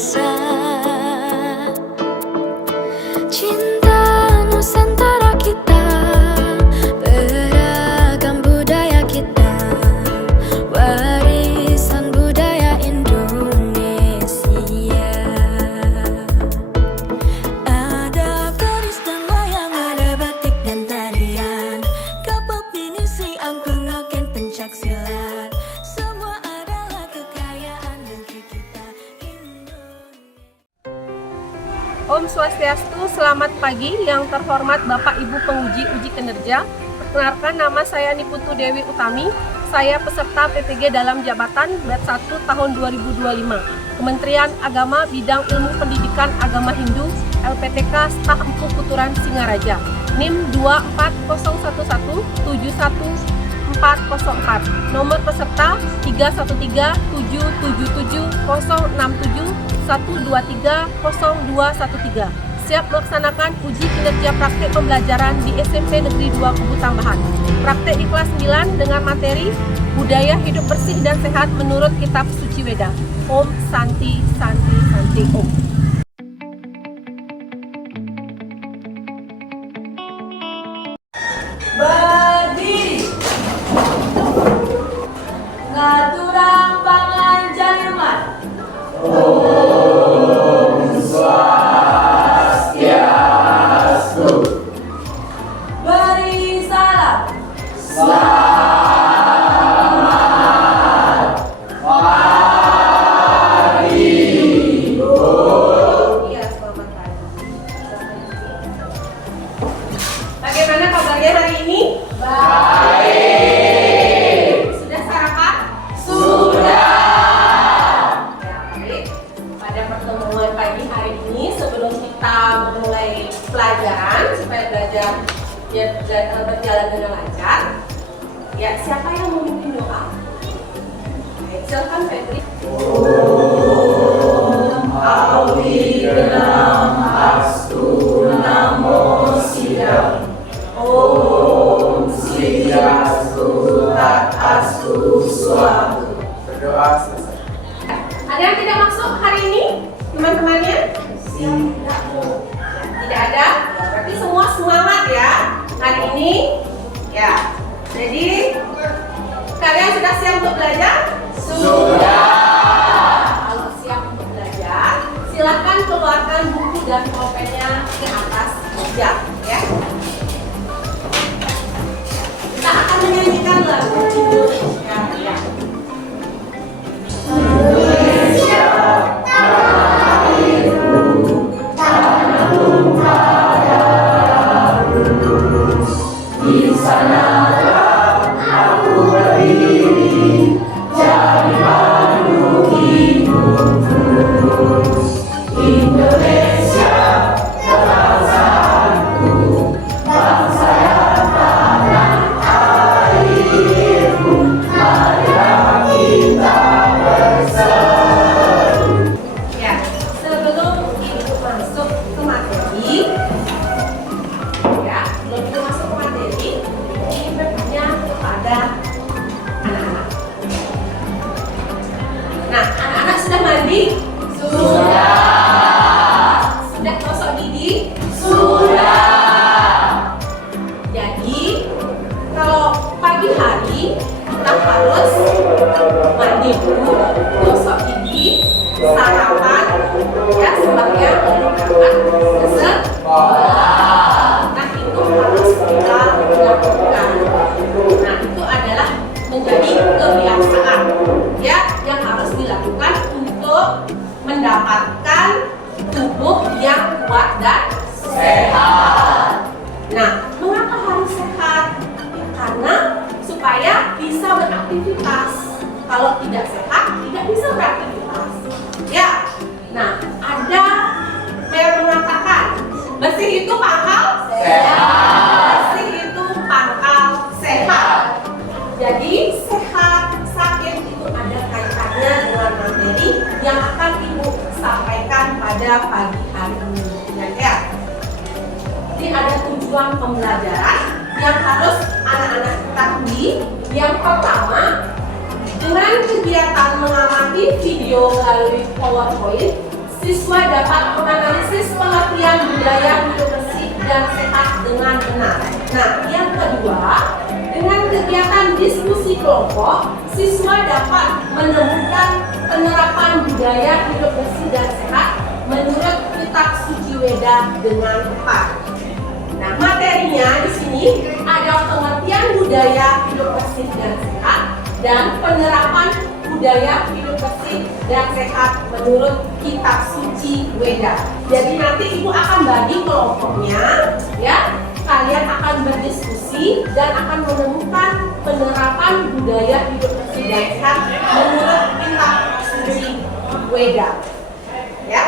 bangsa. Cinta Nusantara kita, beragam budaya kita, warisan budaya Indonesia. Ada keris dan wayang, ada batik dan tarian, kapal pinisi, angklung, noken, pencak silat, semua adalah kekayaan negeri kita Indonesia. Om Swastiastu, selamat pagi yang terhormat Bapak Ibu penguji uji kinerja. Perkenalkan, nama saya Niputu Dewi Utami. Saya peserta PPG dalam jabatan batch 1 tahun 2025. Kementerian Agama Bidang Ilmu Pendidikan Agama Hindu LPTK Staf Empu Puturan Singaraja. NIM 241171404. Nomor peserta 313770671230213. Siap melaksanakan uji kinerja praktek pembelajaran di SMP Negeri 2 Kubu Tambahan. Praktek di kelas 9 dengan materi budaya hidup bersih dan sehat menurut kitab suci Weda. Om Santi Santi Santi Om. Berdiri. Ngaturang pangan januman. Om Swastiastu. Beri salam. Selamat pagi. Iya, selamat pagi. Bagaimana kabarnya hari ini? Baik. Sudah sarapan? Sudah. Ya, baik. Pada pertemuan pagi hari ini, sebelum kita memulai pelajaran supaya belajar berjalan dengan lancar, ya siapa yang memimpin doa? Baik, silakan Febri. Awigenam astu namo sidam. Om Swastiastu tat astu suatu. Berdoa selesai. Ada yang tidak masuk hari ini, teman-temannya? Tidak ada? Berarti semua semangat ya hari ini. Ya. Jadi kalian sudah siap untuk belajar? Sudah. Kalau siap untuk belajar, silahkan keluarkan buku dan pulpennya ke atas meja, ya. Kita akan menyanyikan lagu Indonesia Raya. Di sana aku berdiri, jadi pandu hidupku. Indonesia, bangsaku, bangsa yang tanah airku. Marilah kita berseru. Ya, sebelum ibu masuk ke materi, ya, sebelum ibu masuk ke materi, ini bertanya kepada anak-anak. Nah, anak-anak sudah mandi? Sudah. Sudah gosok gigi? Sudah. Jadi, kalau pagi hari kita harus mandi dulu, gosok gigi, sarapan, ya sebagai berangkat ke sekolah. Nah, itu harus kita lakukan. Nah, itu adalah menjadi kebiasaan, ya, yang harus dilakukan untuk mendapatkan tubuh yang kuat dan Sehat. Nah, mengapa harus sehat? Ya, karena supaya bisa beraktivitas. Kalau tidak sehat, tidak bisa beraktivitas. Ya, nah ada yang mengatakan bersih itu pangkal Sehat. Bersih itu pangkal sehat. Jadi sehat, sakit itu ada kaitannya dengan materi yang akan ibu sampaikan pada pagi hari ini. Ya. Jadi ada tujuan pembelajaran yang harus anak-anak ketahui. Yang pertama, dengan kegiatan mengamati video melalui PowerPoint, siswa dapat menganalisis pengertian budaya hidup bersih dan sehat dengan benar. Nah, yang kedua, dengan kegiatan diskusi kelompok, siswa dapat menemukan penerapan budaya hidup bersih dan sehat menurut Kitab Suci Weda dengan tepat. Nah, materinya di sini ada pengertian budaya hidup bersih dan sehat dan penerapan budaya hidup bersih dan sehat menurut Kitab Suci Weda. Jadi nanti ibu akan bagi kelompoknya, ya. Kalian akan berdiskusi dan akan menemukan penerapan budaya hidup bersih dan sehat menurut Kitab Suci Weda, ya.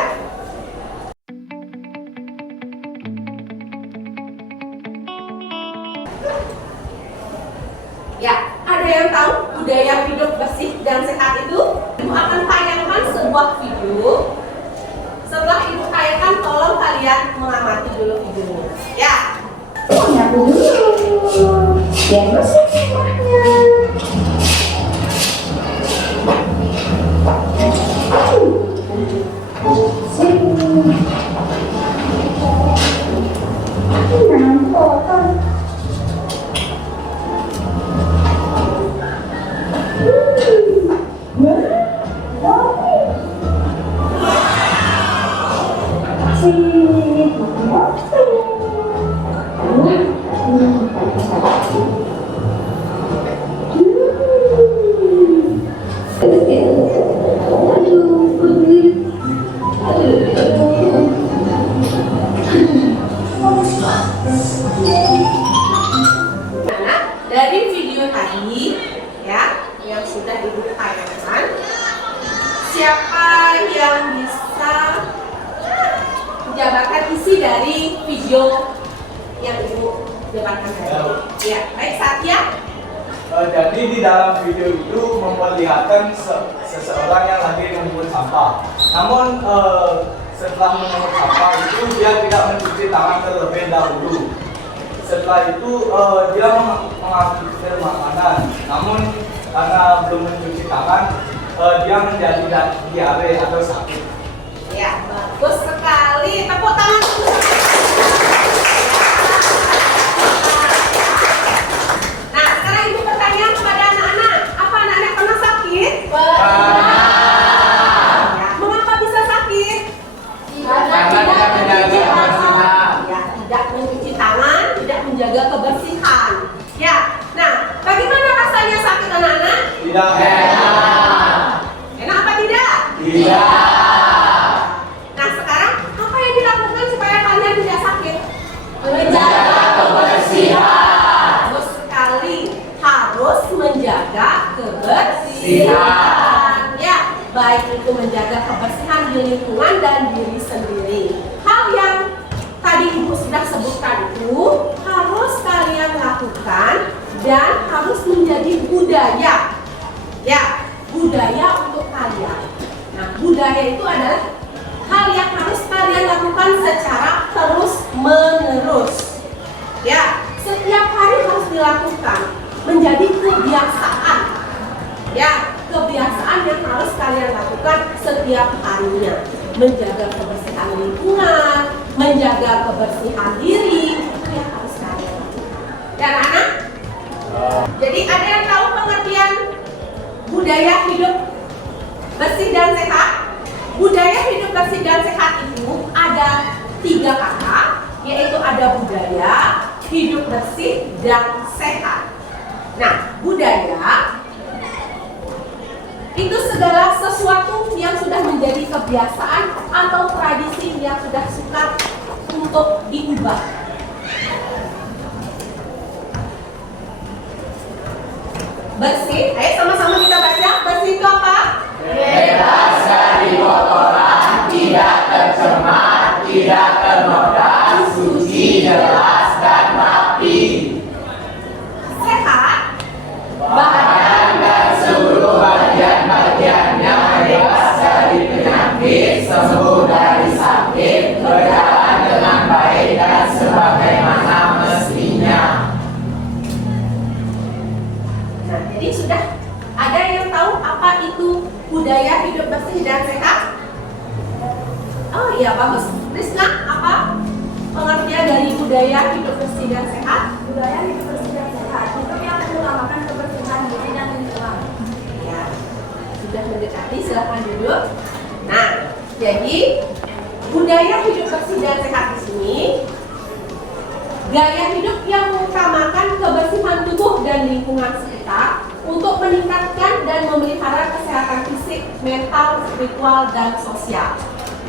Ya, ada yang tahu budaya hidup bersih dan sehat itu? Ibu akan tayangkan sebuah video. Setelah ibu tayangkan, tolong kalian mengamati dulu videonya. Ya. Nyapu dulu, biar bersih rumahnya. Nah, dari video tadi, ya, yang sudah ibu tayangkan, siapa yang bisa menjabarkan isi dari video yang ibu jabarkan tadi? Ya, baik Satya. Jadi di dalam video itu memperlihatkan seseorang yang lagi mengumpul sampah. Namun setelah mengumpul sampah itu dia tidak mencuci tangan terlebih dahulu. Setelah itu dia mengambil makanan. Namun karena belum mencuci tangan, dia menjadi diare atau sakit. Ya, bagus sekali. Tepuk tangan dulu. Nah, sekarang ibu pertanyaan kepada anak-anak. Apa anak-anak pernah sakit? Ya, mengapa bisa sakit? Karena tidak menjaga kebersihan. Ya, tidak mencuci tangan, tidak menjaga kebersihan. Ya, nah, bagaimana rasanya sakit anak-anak? Tidak enak. Enak apa tidak? Tidak. Nah, sekarang apa yang dilakukan supaya kalian tidak sakit? Menjaga kebersihan. Bagus sekali, harus menjaga kebersihan. Ya, baik itu menjaga kebersihan di lingkungan dan diri sendiri. Hal yang tadi ibu sudah sebutkan itu harus kalian lakukan dan harus menjadi budaya. Ya, budaya untuk kalian. Nah, budaya itu adalah hal yang harus kalian lakukan secara terus-menerus. Ya, setiap hari harus dilakukan menjadi kebiasaan. Ya, kebiasaan yang harus kalian lakukan setiap harinya. Menjaga kebersihan lingkungan, menjaga kebersihan diri, itu yang harus kalian lakukan. Dan anak, jadi ada yang tahu pengertian budaya hidup bersih dan sehat? Budaya hidup bersih dan sehat itu ada 3 kata, yaitu ada budaya, hidup bersih, dan sehat. Nah, budaya itu segala sesuatu yang sudah menjadi kebiasaan atau tradisi yang sudah suka untuk diubah. Bersih, ayo sama-sama kita baca. Bersih itu apa? Bebas dari kotoran, tidak tercemar, tidak ternoda, suci, jelas, dan rapi. Sehat. Badan dan seluruh bagian-bagiannya bebas dari penyakit, sembuh dari sakit, berjalan dengan baik dan sebagaimana mestinya. Nah, jadi sudah ada yang tahu apa itu budaya hidup bersih dan sehat? Oh iya, bagus. Rizna, apa pengertian dari budaya hidup bersih dan sehat? Budaya hidup bersih dan sehat, hidup yang mengutamakan kebersihan diri dan lingkungan. Ya, sudah mendekati, silahkan duduk. Nah, jadi budaya hidup bersih dan sehat di sini gaya hidup yang mengutamakan kebersihan tubuh dan lingkungan sekitar untuk meningkatkan dan memelihara kesehatan fisik, mental, spiritual, dan sosial.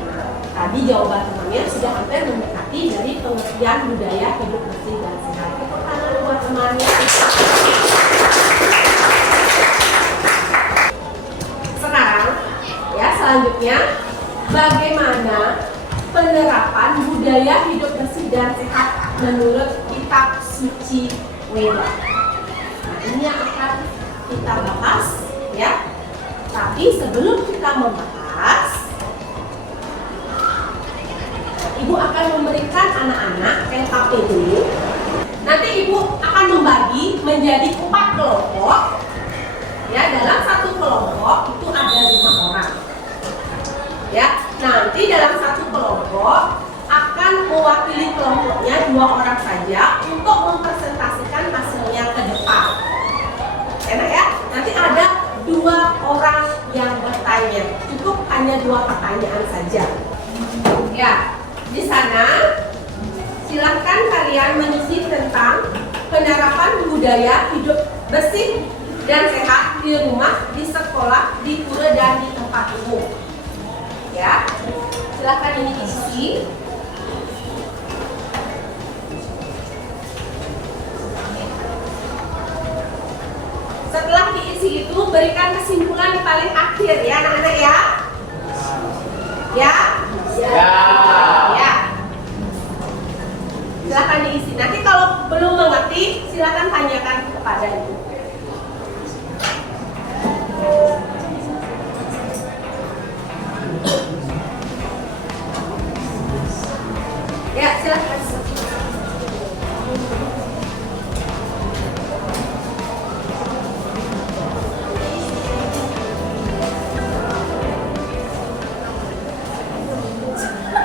Nah, tadi jawaban temannya sudah hampir mendekati dari pengertian budaya hidup bersih dan sehat. Tepuk tangan buat temannya. Sekarang, ya selanjutnya, bagaimana penerapan budaya hidup bersih dan sehat menurut kitab suci Weda. Nah, ini yang akan kita bahas, ya. Tapi sebelum kita membahas, Ibu akan memberikan anak-anak LKP dulu. Nanti Ibu akan membagi menjadi 4 kelompok. Ya, dalam satu kelompok itu ada 5 orang. Ya, nanti dalam satu kelompok akan mewakili kelompoknya 2 orang saja untuk mempresentasikan hasilnya ke depan. Enak ya? Nanti ada 2 orang yang bertanya. Cukup hanya 2 pertanyaan saja. Ya, di sana silahkan kalian mengisi tentang penerapan budaya hidup bersih dan sehat di rumah, di sekolah, di pura dan di tempat umum. Ya, silahkan ini diisi. Setelah diisi itu berikan kesimpulan di paling akhir ya anak-anak ya. Ya? Ya. Ya. Silahkan diisi. Nanti kalau belum mengerti silahkan tanyakan kepada ibu. Ya, silahkan.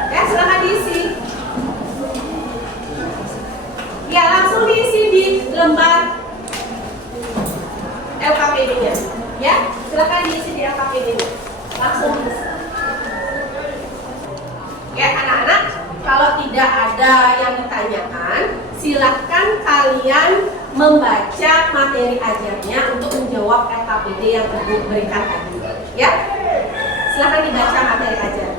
Ya, silahkan diisi. Ya, langsung diisi di lembar LKPD-nya. Ya, silahkan diisi di LKPD-nya. Langsung diisi. Ya, anak-anak, kalau tidak ada yang ditanyakan, silahkan kalian membaca materi ajarnya untuk menjawab LKPD yang Ibu berikan tadi. Ya, silahkan dibaca materi ajarnya.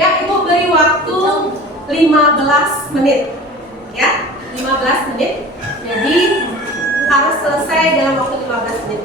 Ya, Ibu beri waktu 15 menit. Ya, 15 menit. Jadi harus selesai dalam waktu 15 menit.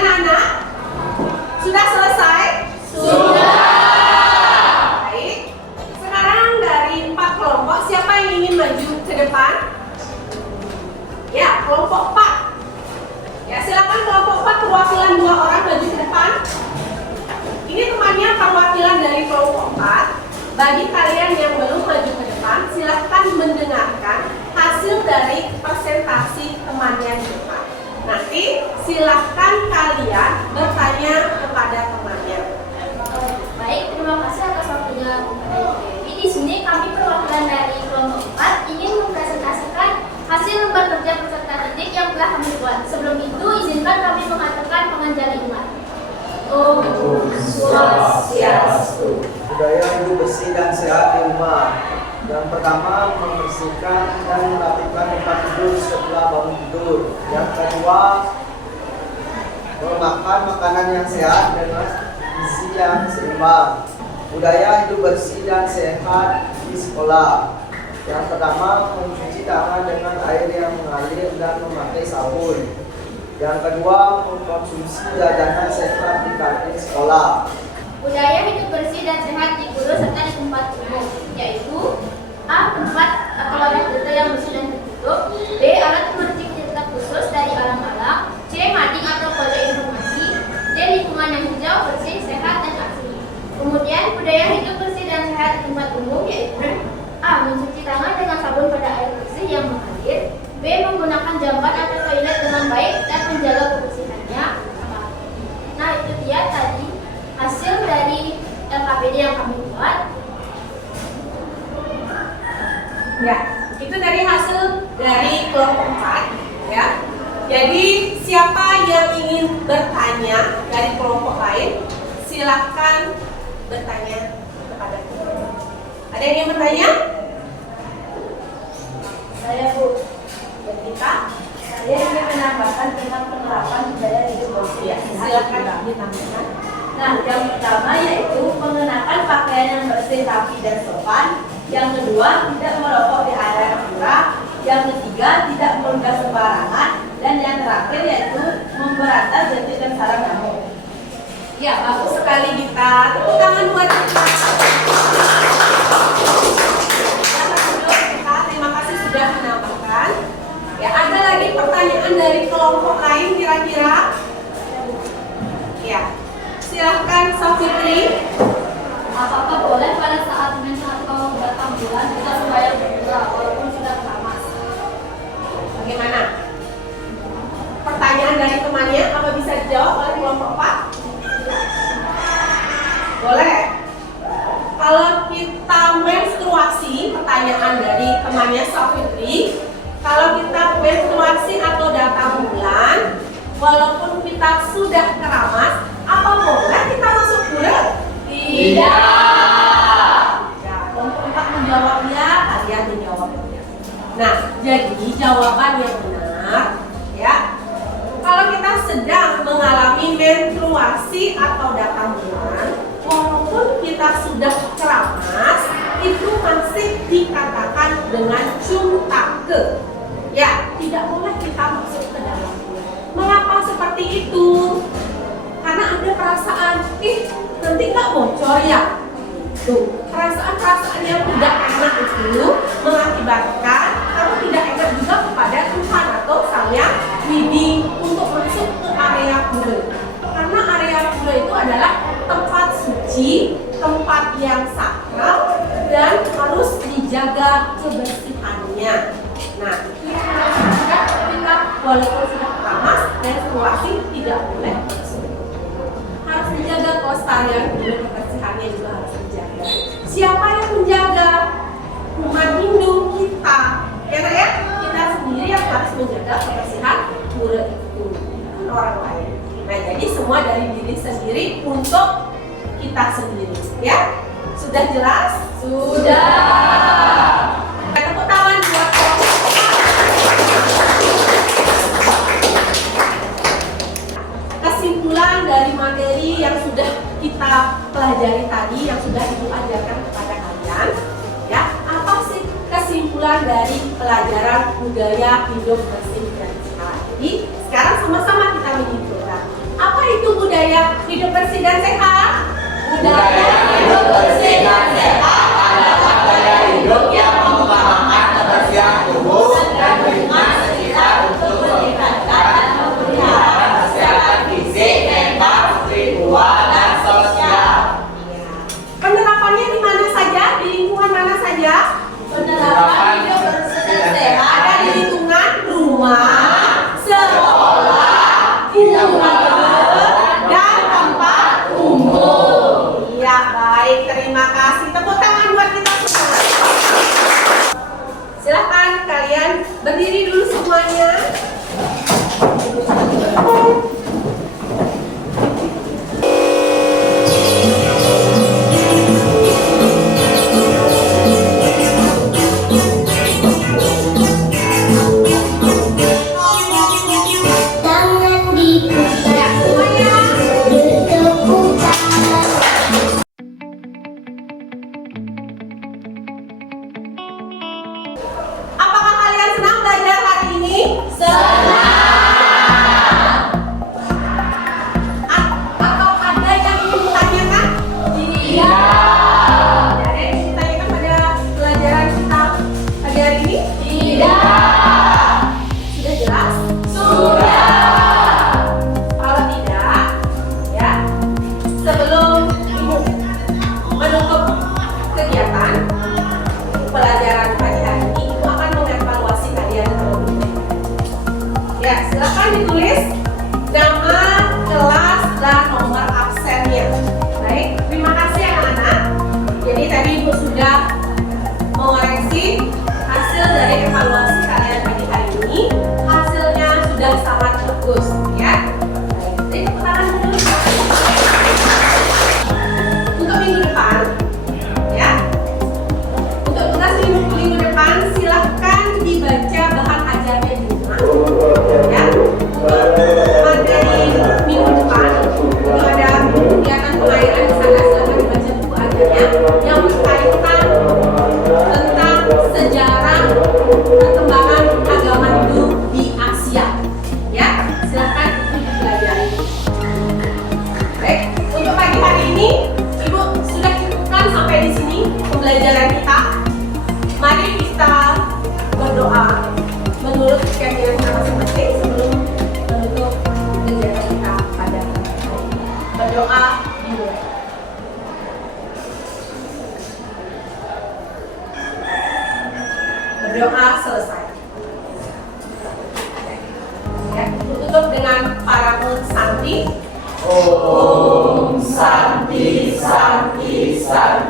anak-anak? Sudah selesai? Baik. Sekarang dari 4 kelompok, siapa yang ingin maju ke depan? Ya, kelompok 4. Ya, silakan kelompok 4 perwakilan 2 orang maju ke depan. Ini temannya perwakilan dari kelompok 4. Bagi kalian yang belum maju ke depan, silahkan mendengarkan hasil dari presentasi temannya di depan. Nanti silahkan kalian bertanya kepada temannya. Baik, terima kasih atas waktunya kepada Ibu Dewi. Di sini kami perwakilan dari kelompok 4 ingin mempresentasikan hasil lembar kerja peserta didik yang telah kami buat. Sebelum itu, izinkan kami mengatakan penganjali iman. Om Swastiastu. Budaya hidup bersih dan sehat di rumah. Yang pertama, membersihkan dan merapikan tempat tidur setelah bangun tidur. Yang kedua, memakan makanan yang sehat dengan gizi yang seimbang. Budaya hidup bersih dan sehat di sekolah. Yang pertama, mencuci tangan dengan air yang mengalir dan memakai sabun. Yang kedua, mengkonsumsi jajanan sehat di kantin sekolah. Budaya hidup bersih dan sehat di guru serta di tempat umum, yaitu A. Tempat atau wadah data yang bersih dan tertutup. B. Alat pemercik data khusus dari alam-alam. C. Mading atau kode informasi. D. Lingkungan yang hijau, bersih, sehat, dan asri. Kemudian budaya hidup bersih dan sehat di tempat umum yaitu A. Mencuci tangan dengan sabun pada air bersih yang mengalir. B. Menggunakan jamban atau toilet dengan baik dan menjaga kebersihannya. Nah, itu dia tadi hasil dari LKPD yang kami buat. Ya, itu dari hasil dari kelompok 4 ya. Jadi siapa yang ingin bertanya dari kelompok lain, silakan bertanya kepada kita. Ada yang ingin bertanya? Saya Bu. Dan kita? Saya ingin menambahkan tentang penerapan budaya hidup bersih. Ya, silakan ditambahkan. Nah, yang pertama yaitu mengenakan pakaian yang bersih, rapi, dan sopan. Yang kedua, tidak merokok di area murah. Yang ketiga, tidak meludah sembarangan. Dan yang terakhir yaitu memberantas jentik dan sarang nyamuk. Ya, bagus sekali Gita. Tepuk tangan buat kita. Terima kasih sudah menambahkan. Ya, ada lagi pertanyaan dari kelompok lain kira-kira? Ya, silahkan Safitri. Apakah boleh pada saat menstruasi atau datang bulan kita supaya bergula walaupun sudah keramas? Bagaimana? Pertanyaan dari temannya, apa bisa dijawab oleh kelompok 4? Boleh. Kalau kita menstruasi, pertanyaan dari temannya Safitri, kalau kita menstruasi atau datang bulan, walaupun kita sudah keramas, apa boleh kita masuk bulan? Tidak. Ya, kelompok 4 menjawab ya, kalian menjawab ya. Nah, jadi jawaban yang benar, ya. Kalau kita sedang mengalami menstruasi atau datang bulan, walaupun kita sudah keramas, itu masih dikatakan dengan cumtake. Ya, tidak boleh kita masuk ke dalam bulan. Mengapa seperti itu? Karena ada perasaan, nanti nggak bocor ya. Tuh, perasaan-perasaan yang tidak enak itu mengakibatkan kamu tidak enak juga kepada Tuhan atau Sang Yang Widi untuk masuk ke area pura. Karena area pura itu adalah tempat suci, tempat yang sakral dan harus dijaga kebersihannya. Nah, kita harus jaga ketika walaupun sudah keramas, menstruasi tidak boleh masuk. Harus dijaga kelestarian dan kebersihannya juga harus dijaga. Siapa yang menjaga? Umat Hindu kita. Karena ya, kita sendiri yang harus menjaga kebersihan pura itu, bukan orang lain. Nah, jadi semua dari diri sendiri untuk kita sendiri. Ya, sudah jelas? Sudah. Tepuk tangan buat kesimpulan dari materi yang sudah kita pelajari tadi, yang sudah Ibu ajarkan kepada kalian, ya, apa sih kesimpulan dari pelajaran budaya hidup bersih dan sehat? Jadi sekarang sama-sama kita menyimpulkan apa budaya hidup bersih dan sehat? Budaya hidup bersih dan sehat adalah gaya hidup yang mengutamakan kebersihan tubuh dan lingkungan sekitar untuk meningkatkan dan memelihara kesehatan fisik, mental, spiritual, dan sosial. Penerapannya di mana saja? Di lingkungan mana saja? Penerapan hidup bersih dan sehat Ada di lingkungan rumah, sekolah, keluarga, dan tempat umum. Iya, baik. Terima kasih. Tepuk tangan buat kita semua. Silahkan kalian berdiri dulu semuanya. Tangan diputar, bertepuk tangan. Apakah kalian senang belajar hari ini? Atau ada yang ingin ditanyakan? Tidak. Ada yang ingin ditanyakan pada pelajaran kita pada hari ini? Sudah jelas? Kalau tidak, ya, sebelum ibu menutup kegiatan pelajaran pagi hari ini, ibu akan mengevaluasi kalian terlebih dahulu. Ya, silakan ditulis nama, kelas, dan nomor absennya. Baik, terima kasih anak-anak. Jadi tadi ibu sudah mengoreksi hasil dari evaluasi kalian pagi hari ini. Hasilnya sudah sangat bagus, ya. Baik, jadi tepuk tangan dulu. Untuk minggu depan, ya. Untuk tugas minggu depan, silahkan dibaca bahan ajarnya di rumah. Ya. Untuk materi minggu depan, itu ada kegiatan pengairan di sana. Silahkan dibaca buku ajarnya yang berkaitan tentang sejarah perkembangan agama Hindu di Asia. Ya, silahkan itu dipelajari. Baik, untuk pagi hari ini, Ibu sudah cukupkan sampai di sini pembelajaran kita. Mari kita berdoa menurut keyakinan kita masing-masing sebelum menutup kegiatan kita pada hari ini. Berdoa dimulai. Berdoa selesai. Ya, tutup dengan Paramun Santi. Om Santi Santi Santi.